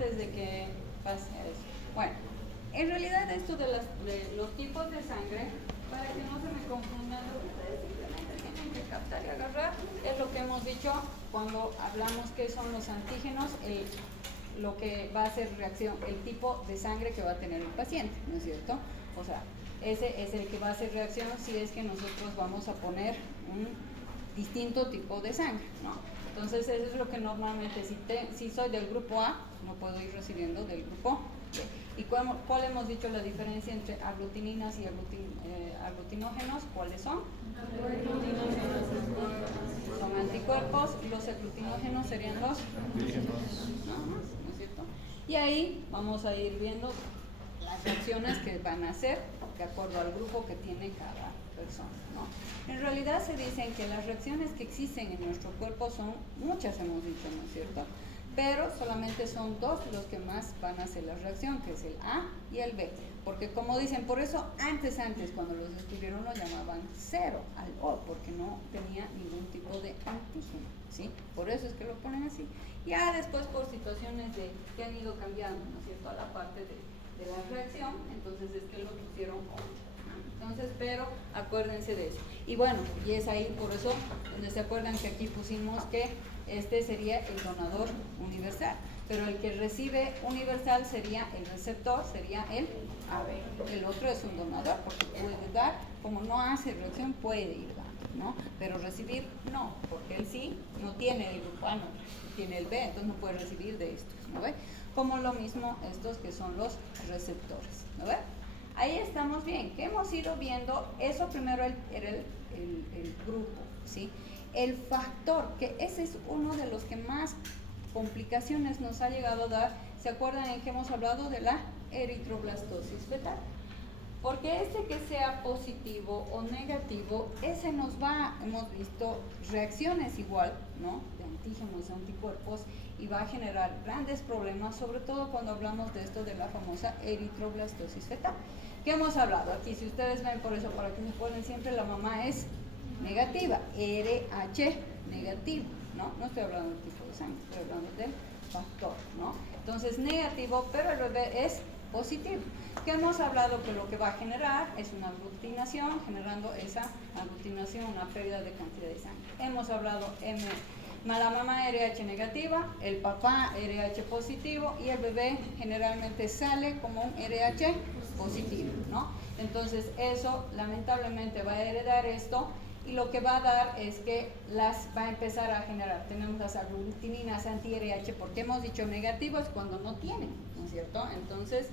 antes de que pase eso. Bueno, en realidad esto de los tipos de sangre, para que no se me confundan, ustedes simplemente tienen que captar y agarrar, es lo que hemos dicho cuando hablamos que son los antígenos, lo que va a hacer reacción, el tipo de sangre que va a tener el paciente, ¿no es cierto? O sea, ese es el que va a hacer reacción si es que nosotros vamos a poner un distinto tipo de sangre, ¿no? Entonces eso es lo que normalmente, si soy del grupo A, no puedo ir recibiendo del grupo B. ¿Y cuál hemos dicho la diferencia entre aglutininas y aglutinógenos? ¿Cuáles son? Son anticuerpos, y los aglutinógenos serían los nada más, ¿no es cierto? Y ahí vamos a ir viendo las reacciones que van a hacer de acuerdo al grupo que tiene cada persona, ¿no? En realidad se dicen que las reacciones que existen en nuestro cuerpo son muchas, hemos dicho, ¿no es cierto? Pero solamente son dos los que más van a hacer la reacción, que es el A y el B, porque como dicen, por eso antes cuando los descubrieron lo llamaban cero al O, porque no tenía ningún tipo de antígeno, ¿sí? Por eso es que lo ponen así. Ya después por situaciones que han ido cambiando, ¿no es cierto?, a la parte de la reacción, entonces es que lo pusieron O. Entonces, pero acuérdense de eso. Y bueno, y es ahí por eso donde se acuerdan que aquí pusimos que este sería el donador universal, pero el que recibe universal sería el receptor, sería el AB. El otro es un donador porque puede dar, como no hace reacción, puede ir dando, ¿no? Pero recibir no, porque él sí no tiene el grupo A, no tiene el B, entonces no puede recibir de estos, ¿no ve? Como lo mismo estos que son los receptores, ¿no ve? Ahí estamos bien. ¿Qué hemos ido viendo? Eso primero era el grupo, ¿sí? El factor, que ese es uno de los que más complicaciones nos ha llegado a dar. ¿Se acuerdan en que hemos hablado de la eritroblastosis fetal? Porque que sea positivo o negativo, ese nos va, hemos visto reacciones igual, ¿no? De antígenos, anticuerpos, y va a generar grandes problemas, sobre todo cuando hablamos de esto de la famosa eritroblastosis fetal. ¿Qué hemos hablado aquí? Si ustedes ven, por eso, para que se acuerden siempre, la mamá es negativa, RH negativo, ¿no? No estoy hablando del tipo de sangre, estoy hablando del factor, ¿no? Entonces negativo, pero el bebé es positivo. Que hemos hablado que lo que va a generar es una aglutinación, generando esa aglutinación, una pérdida de cantidad de sangre. Hemos hablado la mamá RH negativa, el papá RH positivo y el bebé generalmente sale como un RH positivo, ¿no? Entonces eso lamentablemente va a heredar esto, y lo que va a dar es que las va a empezar a generar. Tenemos las aglutininas anti-RH, porque hemos dicho negativos cuando no tienen, ¿no es cierto? Entonces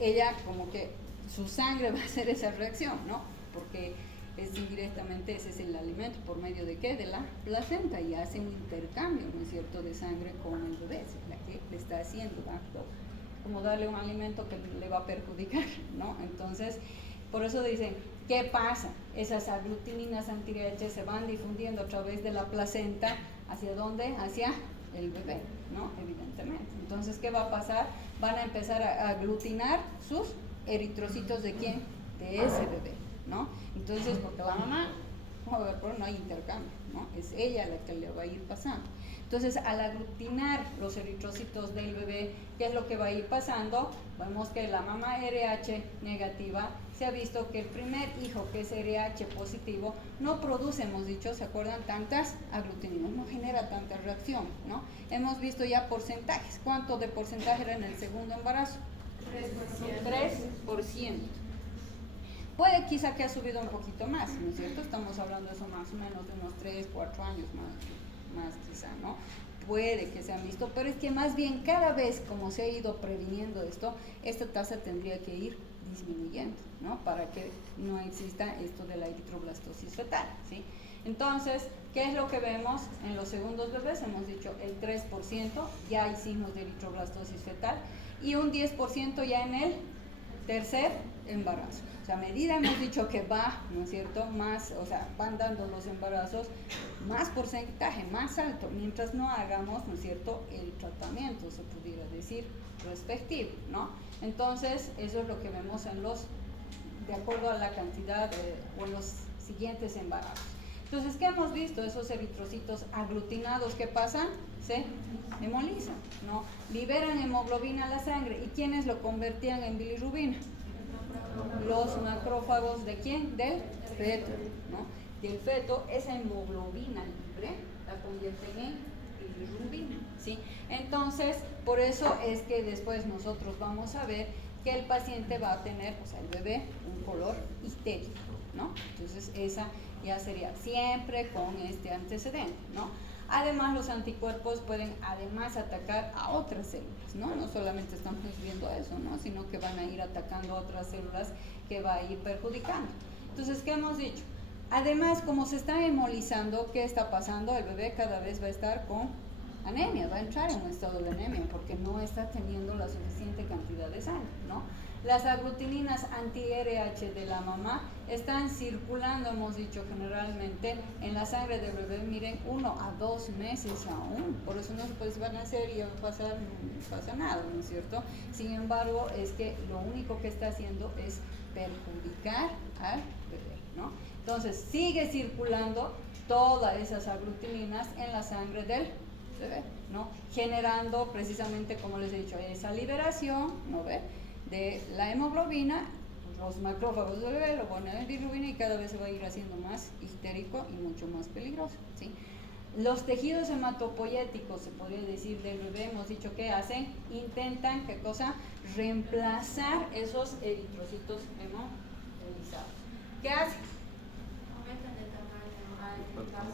ella como que su sangre va a hacer esa reacción, ¿no? Porque es indirectamente, ese es el alimento, ¿por medio de qué? De la placenta, y hace un intercambio, ¿no es cierto?, de sangre con el bebé, es la que le está haciendo, ¿no? Como darle un alimento que le va a perjudicar, ¿no? Entonces, por eso dicen, ¿qué pasa? Esas aglutininas anti-RH se van difundiendo a través de la placenta, ¿hacia dónde? Hacia el bebé, ¿no? Evidentemente. Entonces, ¿qué va a pasar? Van a empezar a aglutinar sus eritrocitos, ¿de quién? De ese bebé, ¿no? Entonces, porque la mamá, no hay intercambio, ¿no? Es ella la que le va a ir pasando. Entonces, al aglutinar los eritrocitos del bebé, ¿qué es lo que va a ir pasando? Vemos que la mamá RH negativa, se ha visto que el primer hijo, que es RH positivo, no produce, hemos dicho, ¿se acuerdan? Tantas aglutininas, no genera tanta reacción, ¿no? Hemos visto ya porcentajes. ¿Cuánto de porcentaje era en el segundo embarazo? 3%. Puede quizá que ha subido un poquito más, ¿no es cierto? Estamos hablando de eso más o menos de unos 3, 4 años más quizá, ¿no? Puede que se han visto, pero es que más bien cada vez como se ha ido previniendo esto, esta tasa tendría que ir disminuyendo, ¿no? Para que no exista esto de la eritroblastosis fetal, ¿sí? Entonces, ¿qué es lo que vemos en los segundos bebés? Hemos dicho el 3% ya hicimos de eritroblastosis fetal y un 10% ya en el tercer embarazo. O sea, a medida hemos dicho que va, ¿no es cierto?, más, o sea, van dando los embarazos, más porcentaje, más alto, mientras no hagamos, ¿no es cierto?, el tratamiento, se pudiera decir, respectivo, ¿no? Entonces, eso es lo que vemos en los, de acuerdo a la cantidad o en los siguientes embarazos. Entonces, ¿qué hemos visto? Esos eritrocitos aglutinados, ¿qué pasan? se hemolizan, ¿no? Liberan hemoglobina a la sangre. ¿Y quiénes lo convertían en bilirrubina? Los macrófagos ¿de quién? Del feto, ¿no? Del feto, esa hemoglobina libre la convierten en bilirrubina, ¿sí? Entonces, por eso es que después nosotros vamos a ver que el paciente va a tener, o sea, el bebé, un color histérico, ¿no? Entonces, esa ya sería siempre con este antecedente, ¿no? Además, los anticuerpos pueden además atacar a otras células, ¿no? No solamente estamos viendo eso, ¿no? Sino que van a ir atacando a otras células que va a ir perjudicando. Entonces, ¿qué hemos dicho? Además, como se está hemolizando, ¿qué está pasando? El bebé cada vez va a estar con anemia, va a entrar en un estado de anemia porque no está teniendo la suficiente cantidad de sangre, ¿no? Las aglutininas anti-RH de la mamá están circulando, hemos dicho generalmente, en la sangre del bebé, miren, 1 a 2 meses aún. Por eso no se puede van a hacer y va a pasar, no pasa nada, ¿no es cierto? Sin embargo, es que lo único que está haciendo es perjudicar al bebé, ¿no? Entonces, sigue circulando todas esas aglutininas en la sangre del bebé, ¿no? Generando precisamente, como les he dicho, esa liberación, ¿no ve?, de la hemoglobina. Los macrófagos del bebé lo ponen en bilirrubina y cada vez se va a ir haciendo más histérico y mucho más peligroso, ¿sí? Los tejidos hematopoyéticos, se podría decir, del bebé, hemos dicho que hacen, intentan, ¿qué cosa? Reemplazar esos eritrocitos hemolizados. ¿Qué hacen? Aumentan de tamaño.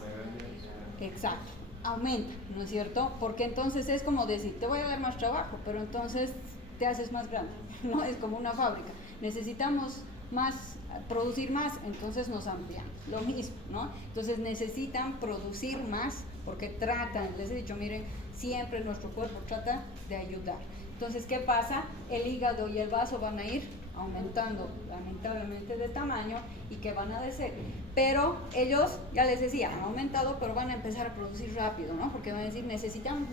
Exacto, aumenta, ¿no es cierto? Porque entonces es como decir, te voy a dar más trabajo, pero entonces te haces más grande, ¿no? Es como una fábrica, necesitamos más, producir más, entonces nos amplían, lo mismo, ¿no? Entonces necesitan producir más porque tratan, les he dicho, miren, siempre nuestro cuerpo trata de ayudar. Entonces, ¿qué pasa? El hígado y el vaso van a ir aumentando lamentablemente de tamaño y que van a descer. Pero ellos, ya les decía, han aumentado, pero van a empezar a producir rápido, ¿no? Porque van a decir, necesitamos.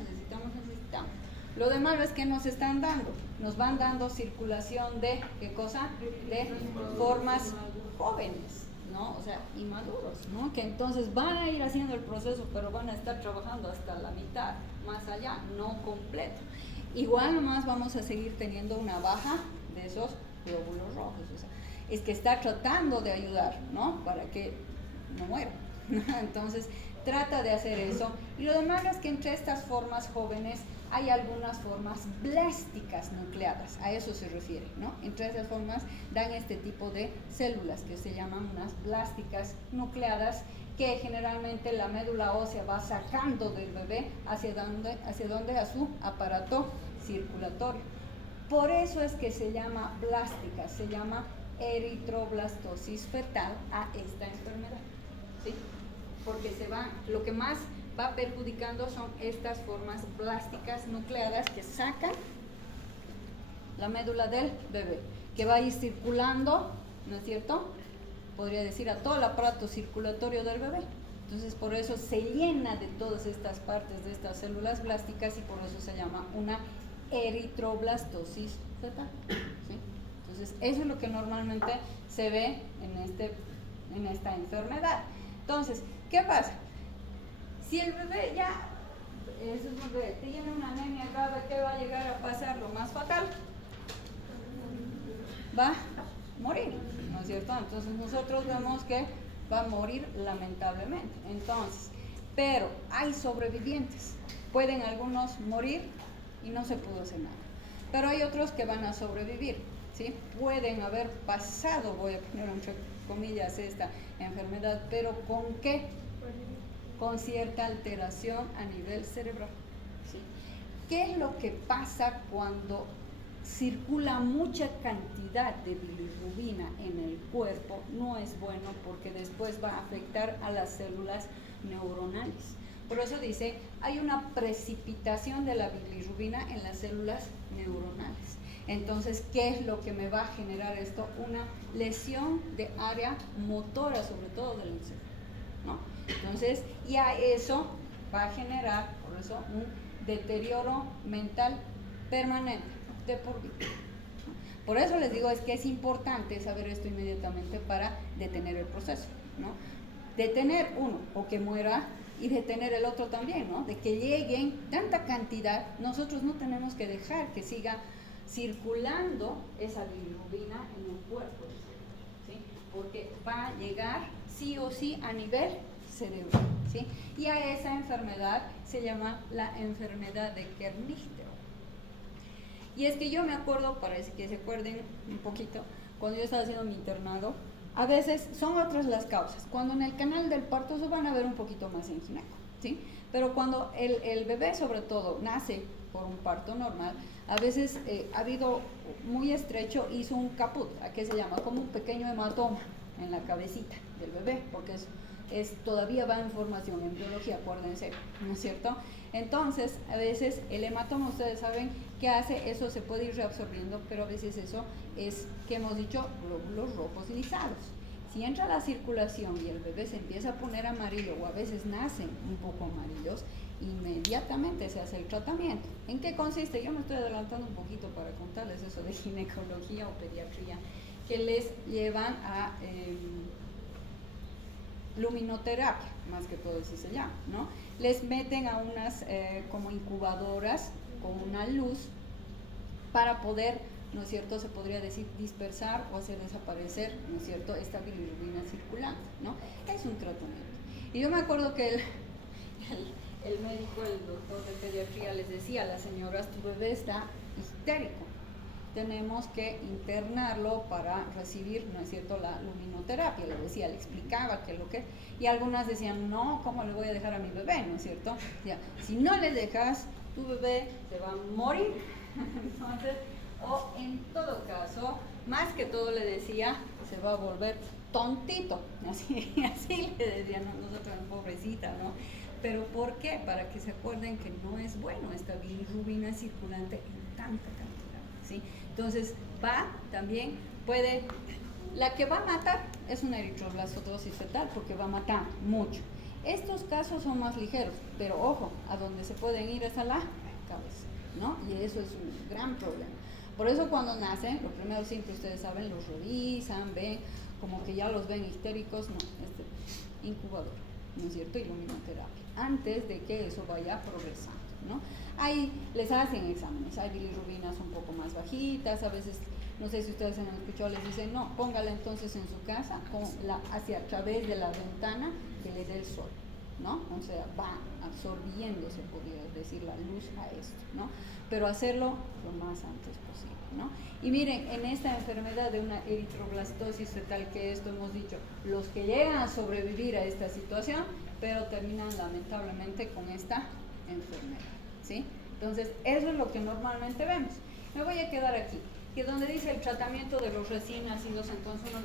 Lo de malo es que nos están dando, nos van dando circulación de, ¿qué cosa? De formas jóvenes, ¿no? O sea, inmaduros, ¿no? Que entonces van a ir haciendo el proceso, pero van a estar trabajando hasta la mitad, más allá, no completo. Igual nomás vamos a seguir teniendo una baja de esos glóbulos rojos, o sea, es que está tratando de ayudar, ¿no? Para que no muera. Entonces, trata de hacer eso. Y lo demás es que entre estas formas jóvenes hay algunas formas blásticas nucleadas, a eso se refiere, ¿no? Entre esas formas dan este tipo de células que se llaman unas blásticas nucleadas, que generalmente la médula ósea va sacando del bebé hacia donde a su aparato circulatorio. Por eso es que se llama blástica, se llama eritroblastosis fetal a esta enfermedad, ¿sí? Porque lo que más va perjudicando son estas formas blásticas nucleadas que sacan la médula del bebé, que va a ir circulando, ¿no es cierto? Podría decir a todo el aparato circulatorio del bebé. Entonces, por eso se llena de todas estas partes de estas células blásticas y por eso se llama una eritroblastosis fetal, ¿sí? Entonces, eso es lo que normalmente se ve en esta enfermedad. Entonces, ¿qué pasa? Si el bebé tiene una anemia grave, ¿qué va a llegar a pasar? Lo más fatal, va a morir, ¿no es cierto? Entonces nosotros vemos que va a morir lamentablemente. Entonces, pero hay sobrevivientes. Pueden algunos morir y no se pudo hacer nada, pero hay otros que van a sobrevivir, ¿sí? Pueden haber pasado, voy a poner entre comillas, esta enfermedad, pero ¿con qué? Con cierta alteración a nivel cerebral, ¿sí? ¿Qué es lo que pasa cuando circula mucha cantidad de bilirrubina en el cuerpo? No es bueno porque después va a afectar a las células neuronales. Por eso dice, hay una precipitación de la bilirrubina en las células neuronales. Entonces, ¿qué es lo que me va a generar esto? Una lesión de área motora, sobre todo del cerebro, ¿no? Entonces, y a eso va a generar, por eso, un deterioro mental permanente, de por vida. Por eso les digo, es que es importante saber esto inmediatamente para detener el proceso, ¿no? Detener uno, o que muera y de tener el otro también, ¿no? De que lleguen tanta cantidad, nosotros no tenemos que dejar que siga circulando esa bilirrubina en el cuerpo, ¿sí? Porque va a llegar sí o sí a nivel cerebral, ¿sí? Y a esa enfermedad se llama la enfermedad de Kernichter. Y es que yo me acuerdo, para que se acuerden un poquito, cuando yo estaba haciendo mi internado, a veces son otras las causas. Cuando en el canal del parto se van a ver un poquito más en gineco, ¿sí? Pero cuando el bebé, sobre todo, nace por un parto normal, a veces ha habido muy estrecho, hizo un caput, ¿a qué se llama? Como un pequeño hematoma en la cabecita del bebé, porque todavía va en formación, en biología, acuérdense, ¿no es cierto? Entonces, a veces el hematoma, ustedes saben qué hace, eso se puede ir reabsorbiendo, pero a veces eso es, que hemos dicho, glóbulos rojos lisados. Si entra la circulación y el bebé se empieza a poner amarillo, o a veces nacen un poco amarillos, inmediatamente se hace el tratamiento. ¿En qué consiste? Yo me estoy adelantando un poquito para contarles eso de ginecología o pediatría, que les llevan a luminoterapia, más que todo así se llama, ¿no? Les meten a unas como incubadoras con una luz para poder, ¿no es cierto?, se podría decir dispersar o hacer desaparecer, ¿no es cierto?, esta bilirrubina circulante, ¿no? Es un tratamiento. Y yo me acuerdo que el médico, el doctor de pediatría les decía a las señoras, tu bebé está histérico, tenemos que internarlo para recibir, ¿no es cierto?, la luminoterapia, le decía, le explicaba qué es lo que, y algunas decían, no, ¿cómo le voy a dejar a mi bebé?, ¿no es cierto? Decía, si no le dejas, tu bebé se va a morir. Entonces, o en todo caso, más que todo le decía, se va a volver tontito, así le decían nosotros, pobrecita, ¿no? Pero ¿por qué? Para que se acuerden que no es bueno esta bilirrubina circulante en tanta cantidad, ¿sí? Entonces, la que va a matar es una eritroblastosis fetal, porque va a matar mucho. Estos casos son más ligeros, pero ojo, a donde se pueden ir es a la cabeza, ¿no? Y eso es un gran problema. Por eso cuando nacen, lo primero siempre ustedes saben, los revisan, ven, como que ya los ven histéricos, no, incubador, ¿no es cierto? Y luminoterapia, antes de que eso vaya progresando, ¿no? Ahí les hacen exámenes, hay bilirrubinas un poco más bajitas, a veces, no sé si ustedes han escuchado, les dicen, no, póngala entonces en su casa, hacia a través de la ventana que le dé el sol, ¿no? O sea, va absorbiendo, se podría decir, la luz a esto, ¿no? Pero hacerlo lo más antes posible, ¿no? Y miren, en esta enfermedad de una eritroblastosis fetal, que esto hemos dicho, los que llegan a sobrevivir a esta situación, pero terminan lamentablemente con esta enfermedad, ¿sí? Entonces, eso es lo que normalmente vemos. Me voy a quedar aquí, que donde dice el tratamiento de los recién nacidos, entonces uno